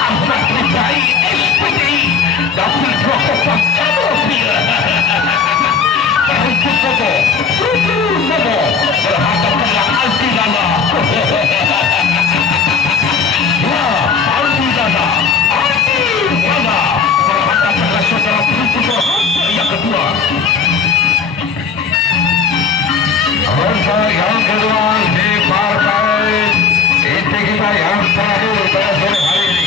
Ahmad Rizai SPDI dapil 2 Kota Cabalpil Perhubung Bobo Bobo berhadapan dengan Aldi Dana. Ya, Aldi Dana berhadapan dengan saudara Perhubung yang kedua. Yang kedua di partai inti kita yang terakhir pada sore hari ini.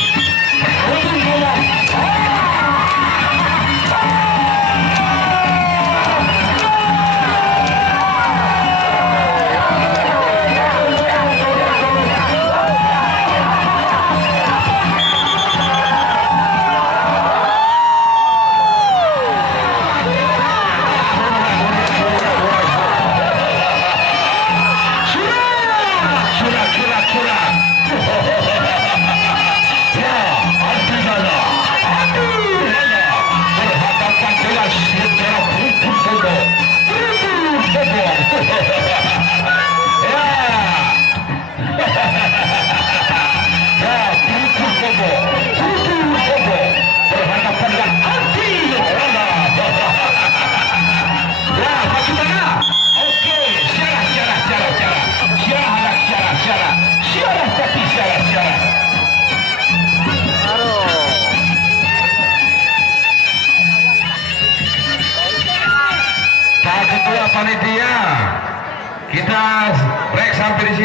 Panitia, kita break sampai di sini.